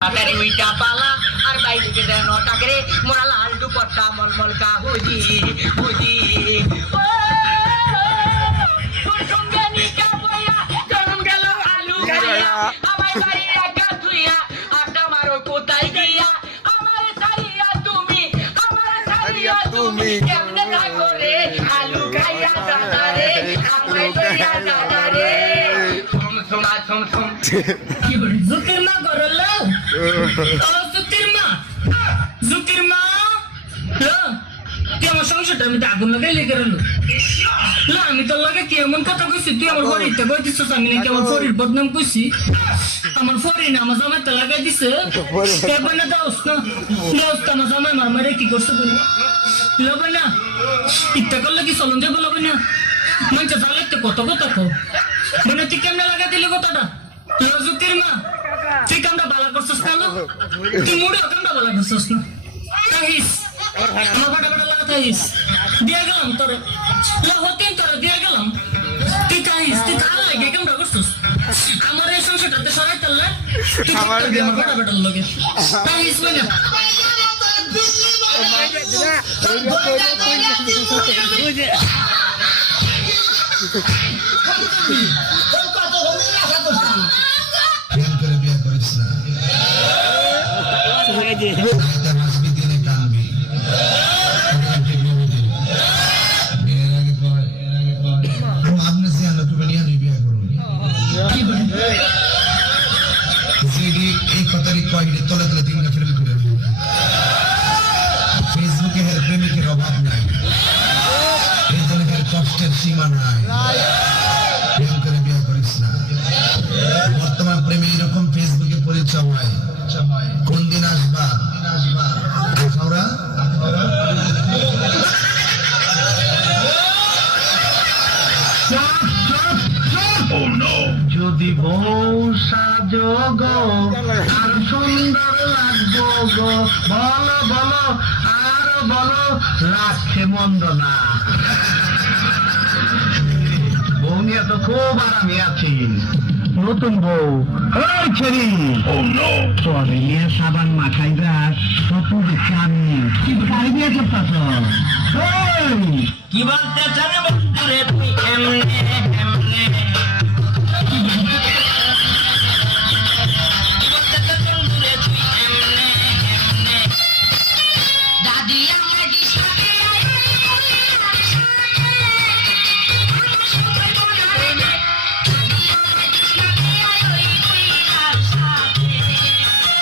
আরে ওইটা পালা আর বাইরে দেন টাকরে মোরা লাল দুপট্টা মলমল কা হুজি হুজি ও তোর সঙ্গে নিকা বইয়া জন্ম গেল আলু খাইয়া আমার বাড়ি একা তুইয়া আড্ডা মারো কোথায় গিয়া আমার সারিয়া তুমি কেমনে থাকো রে আলু খাইয়া দাদা রে আমায় লইয়া দাদা রে সোম কি বলি জুকির মা করলো জুকির মা তুই আমার সংসারটা আমি তো আগুন লাগাই লেগে রইল না আমি তোর লাগে কেমন কথা কইছি তুই আমার ফরিতে বই দিছিস আমি নাকি আমার ফরির বদনাম কইছি আমার ফরি না আমার জামাই তো লাগাই দিছে এবার না দাওস না আমার জামাই মার মারে কি করছে বলি লবে না ইত্যা করলে কি চলন যাবো লবে না মানুষ ভালো লাগতে কত কথা কো মানে তুই কেমনে লাগা দিলি কথাটা জুকির মা তুই কামটা বালা করছিস না তুই মুড়ে কামটা বালা করছিস না তাহিস আমার ফাটা ফাটা লাগা তাহিস দিয়ে গেলাম তোর হতেন তোর দিয়ে গেলাম তুই তাহিস তুই তার লাগে কামটা করছিস আমার এই সংসারটাতে সরাই তাহলে তুই আমার ফাটা ফাটার লগে তাহিস বলে ফেসবুকে প্রেমিকের অভাব নাই কষ্টের সীমা নাই প্রেম করে বিয়ে করিস না বর্তমান প্রেমে এরকম ফেসবুকে পরিচয় হয় কোন দিন আসবা যদি বউ সাজো গো আর সুন্দর লাগবো গো বলো বলো আর বলো লাগছে মন্দ না বউ নিয়ে তো খুব আরামে আছি নতুন বউ ছেড়ি পরে নিয়ে সাবান মাখাই যাস প্রচুর চানি গাড়ি দিয়ে করতেছ কি বলতে চান বন্ধুরে তুই এমনি